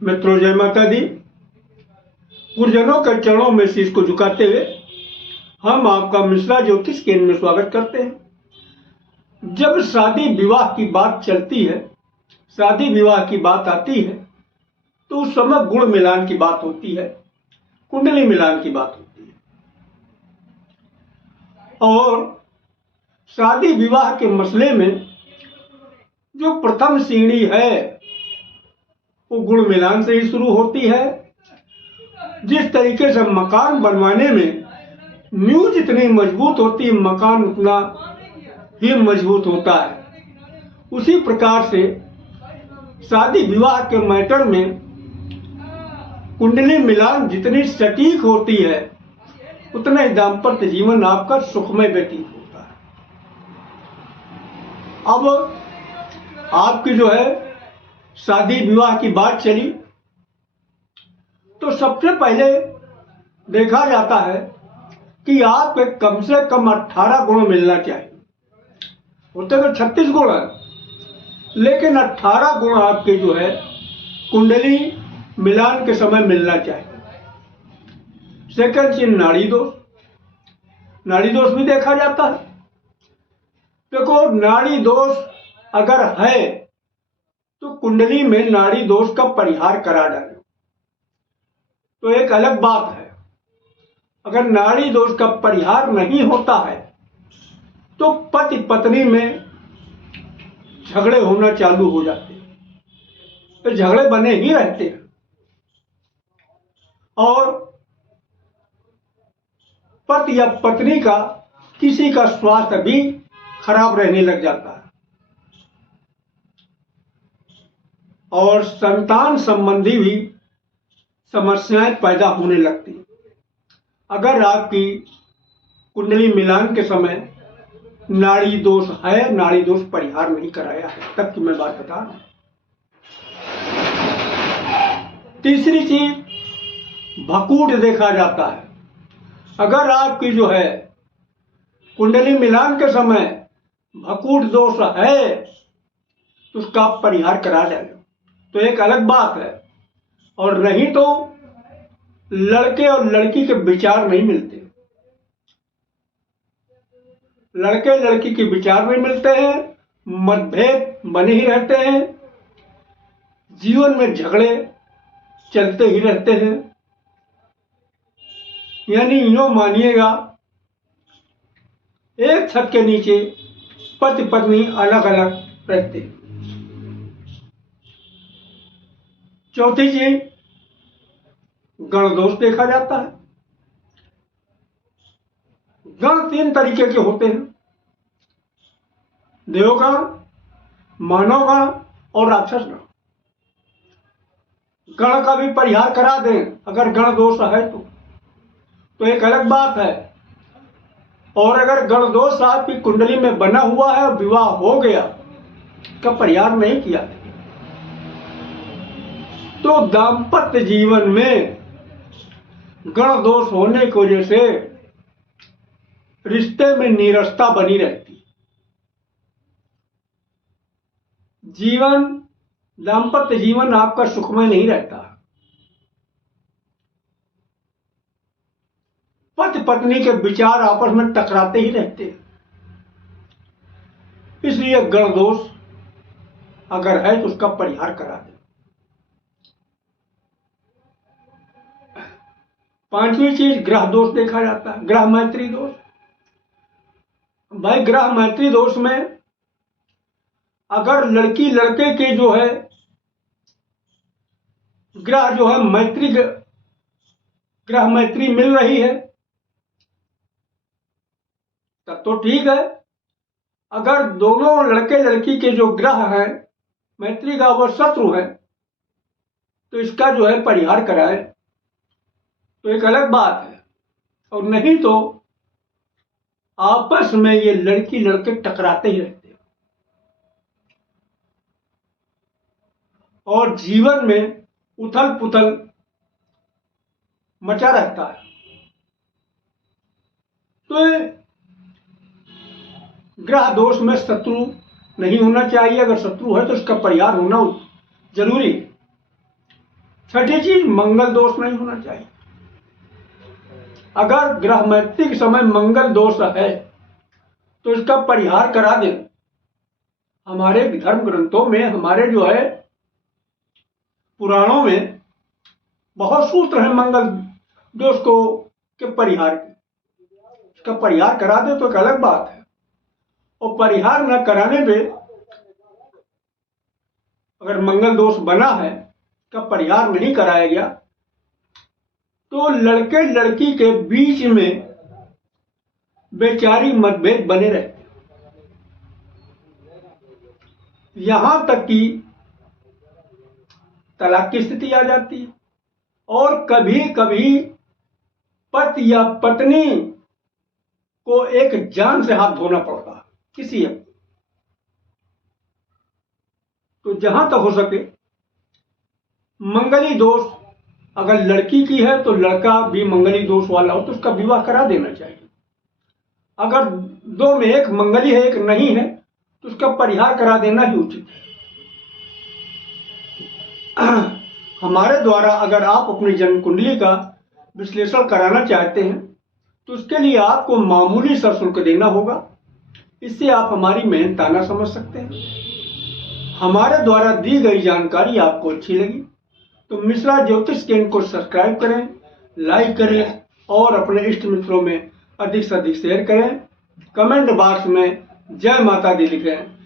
मित्रों, जय माता दी। गुरुजनों के चरणों में शीश को झुकाते हुए हम आपका मिश्रा ज्योतिष केंद्र में स्वागत करते हैं। जब शादी विवाह की बात चलती है, शादी विवाह की बात आती है, तो उस समय गुण मिलान की बात होती है, कुंडली मिलान की बात होती है। और शादी विवाह के मसले में जो प्रथम सीढ़ी है वो गुण मिलान से ही शुरू होती है। जिस तरीके से मकान बनवाने में नींव जितनी मजबूत होती है, मकान उतना ही मजबूत होता है। उसी प्रकार से शादी विवाह के मैटर में कुंडली मिलान जितनी सटीक होती है, उतना ही दाम्पत्य जीवन आपका सुखमय व्यतीत होता है। अब आपकी जो है शादी विवाह की बात चली, तो सबसे पहले देखा जाता है कि आप कम से कम 18 गुण मिलना चाहिए। होते तो 36 गुण है, लेकिन 18 गुण आपके जो है कुंडली मिलान के समय मिलना चाहिए। सेकंड चीज नाड़ी दोष। नाड़ी दोष भी देखा जाता है। देखो, नाड़ी दोष अगर है तो कुंडली में नाड़ी दोष का परिहार करा डालो तो एक अलग बात है। अगर नाड़ी दोष का परिहार नहीं होता है तो पति पत्नी में झगड़े होना चालू हो जाते हैं, तो झगड़े बने ही रहते हैं और पति या पत्नी का किसी का स्वास्थ्य भी खराब रहने लग जाता है और संतान संबंधी भी समस्याएं पैदा होने लगती हैं। अगर आपकी कुंडली मिलान के समय नाड़ी दोष है, नाड़ी दोष परिहार नहीं कराया है, तब की मैं बात बता रहा हूं। तीसरी चीज भकूट देखा जाता है। अगर आपकी जो है कुंडली मिलान के समय भकूट दोष है तो उसका परिहार करा डालो तो एक अलग बात है। और नहीं तो लड़के और लड़की के विचार नहीं मिलते, लड़के लड़की के विचार नहीं मिलते हैं, मतभेद बने ही रहते हैं, जीवन में झगड़े चलते ही रहते हैं। यानी यूं मानिएगा, एक छत के नीचे पति पत्नी अलग अलग रहते हैं। चौथी चीज गण दोष देखा जाता है। गण 3 तरीके के होते हैं, देवगण, मानवगण और राक्षस गण। गण का भी परिहार करा दें अगर गण दोष है तो एक अलग बात है। और अगर गण दोष आपकी कुंडली में बना हुआ है और विवाह हो गया, का परिहार नहीं किया तो दाम्पत्य जीवन में गण दोष होने की वजह से रिश्ते में नीरसता बनी रहती है। जीवन, दाम्पत्य जीवन आपका सुखमय नहीं रहता। पति पत्नी के विचार आपस में टकराते ही रहते हैं। इसलिए गण दोष अगर है तो उसका परिहार करा दें। 5वीं चीज ग्रह दोष देखा जाता है, ग्रह मैत्री दोष। भाई, ग्रह मैत्री दोष में अगर लड़की लड़के के जो है ग्रह जो है मैत्री, ग्रह मैत्री मिल रही है तब तो ठीक है। अगर दोनों लड़के लड़की के जो ग्रह है मैत्री का वो शत्रु है तो इसका जो है परिहार कराए तो एक अलग बात है। और नहीं तो आपस में ये लड़की लड़के टकराते ही रहते हैं और जीवन में उथल पुथल मचा रहता है। तो ग्रह दोष में शत्रु नहीं होना चाहिए। अगर शत्रु है तो उसका परिहार होना जरूरी है। छठी चीज, मंगल दोष नहीं होना चाहिए। अगर ग्रहमैत्री के समय मंगल दोष है तो इसका परिहार करा दें। हमारे धर्म ग्रंथों में, हमारे जो है पुराणों में बहुत सूत्र हैं मंगल दोष को के परिहार के। इसका परिहार करा दे तो एक अलग बात है, और परिहार न कराने पे अगर मंगल दोष बना है, इसका परिहार नहीं कराया गया, तो लड़के लड़की के बीच में बेचारी मतभेद बने रहते, यहां तक कि तलाक की स्थिति आ जाती है, और कभी कभी पति या पत्नी को एक जान से हाथ धोना पड़ता है किसी एक। तो जहां तक हो सके मंगली दोष अगर लड़की की है तो लड़का भी मंगली दोष वाला हो तो उसका विवाह करा देना चाहिए। अगर दो में एक मंगली है एक नहीं है तो उसका परिहार करा देना ही उचित है। हमारे द्वारा अगर आप अपनी जन्म कुंडली का विश्लेषण कराना चाहते हैं तो उसके लिए आपको मामूली सा शुल्क देना होगा। इससे आप हमारी मेहनताना समझ सकते हैं। हमारे द्वारा दी गई जानकारी आपको अच्छी लगी तो मिश्रा ज्योतिष केंद्र को सब्सक्राइब करें, लाइक करें और अपने इष्ट मित्रों में अधिक से अधिक शेयर करें। कमेंट बॉक्स में जय माता दी लिखें।